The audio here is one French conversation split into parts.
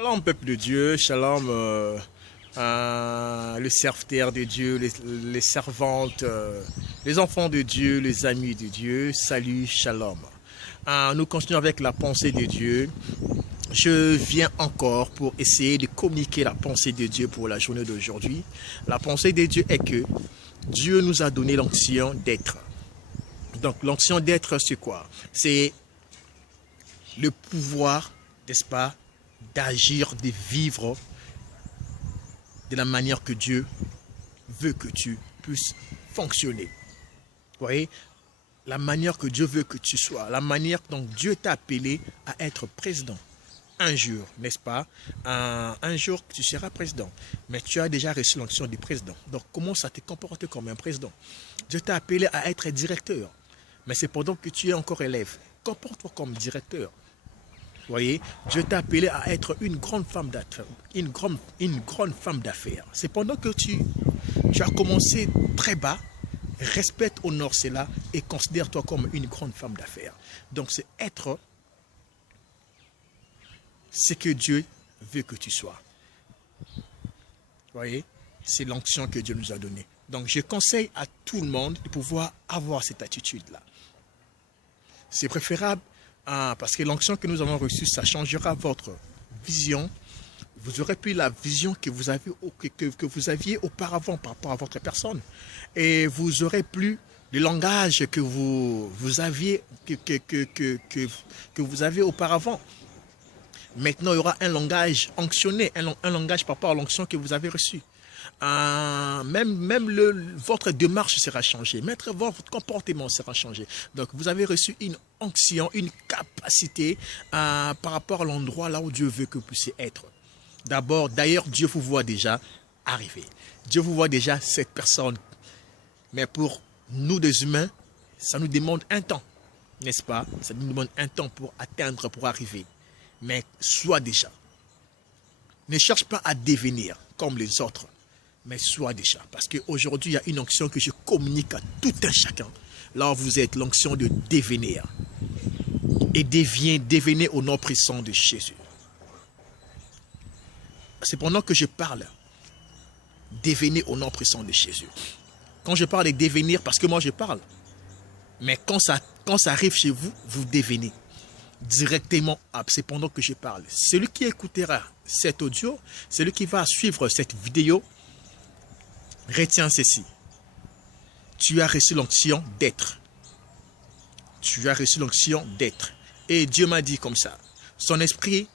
Shalom peuple de Dieu, shalom les serviteurs de Dieu, les servantes, les enfants de Dieu, les amis de Dieu, salut, shalom. Nous continuons avec la pensée de Dieu. Je viens encore pour essayer de communiquer la pensée de Dieu pour la journée d'aujourd'hui. La pensée de Dieu est que Dieu nous a donné l'onction d'être. Donc l'onction d'être, c'est quoi? C'est le pouvoir, n'est-ce pas, d'agir, de vivre de la manière que Dieu veut que tu puisses fonctionner. Vous voyez, la manière que Dieu veut que tu sois, la manière dont Dieu t'a appelé à être président. Un jour, n'est-ce pas? Un jour, tu seras président, mais tu as déjà reçu l'onction du président. Donc, commence à te comporter comme un président. Dieu t'a appelé à être directeur, mais c'est pendant que tu es encore élève. Comporte-toi comme directeur. Vous voyez, Dieu t'a appelé à être une grande femme d'affaires. Une grande femme d'affaires. C'est pendant que tu as commencé très bas, respecte, honore cela et considère-toi comme une grande femme d'affaires. Donc, c'est être ce que Dieu veut que tu sois. Vous voyez, c'est l'onction que Dieu nous a donnée. Donc, je conseille à tout le monde de pouvoir avoir cette attitude-là. C'est préférable. Parce que l'onction que nous avons reçue, ça changera votre vision. Vous aurez plus la vision que vous aviez auparavant par rapport à votre personne. Et vous aurez plus le langage que vous aviez auparavant. Maintenant, il y aura un langage onctionné, un langage par rapport à l'onction que vous avez reçue. Votre démarche sera changée, votre comportement sera changé. Donc, vous avez reçu une onction, une capacité par rapport à l'endroit là où Dieu veut que vous puissiez être. D'ailleurs, Dieu vous voit déjà arriver. Dieu vous voit déjà cette personne. Mais pour nous, des humains, ça nous demande un temps, n'est-ce pas? Ça nous demande un temps pour atteindre, pour arriver. Mais sois déjà. Ne cherche pas à devenir comme les autres. Mais sois déjà. Parce qu'aujourd'hui, il y a une onction que je communique à tout un chacun. Là où vous êtes, l'onction de devenir. Et devenez au nom puissant de Jésus. C'est pendant que je parle. Devenez au nom puissant de Jésus. Quand je parle de devenir, parce que moi je parle. Mais quand ça arrive chez vous, vous devenez. Directement, c'est pendant que je parle. Celui qui écoutera cet audio, celui qui va suivre cette vidéo, retiens ceci. Tu as reçu l'onction d'être. Tu as reçu l'onction d'être. Et Dieu m'a dit comme ça. Son esprit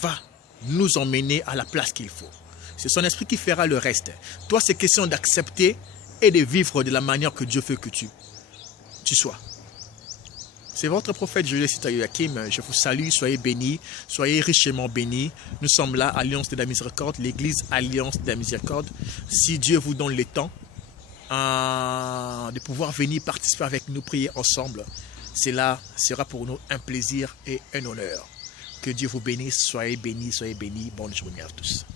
va nous emmener à la place qu'il faut. C'est son esprit qui fera le reste. Toi, c'est question d'accepter et de vivre de la manière que Dieu veut que tu sois. C'est votre prophète Julius Joachim. Je vous salue, soyez bénis, soyez richement bénis. Nous sommes là, Alliance de la Miséricorde, l'église Alliance de la Miséricorde. Si Dieu vous donne le temps de pouvoir venir participer avec nous, prier ensemble, cela sera pour nous un plaisir et un honneur. Que Dieu vous bénisse, soyez bénis, bonne journée à tous.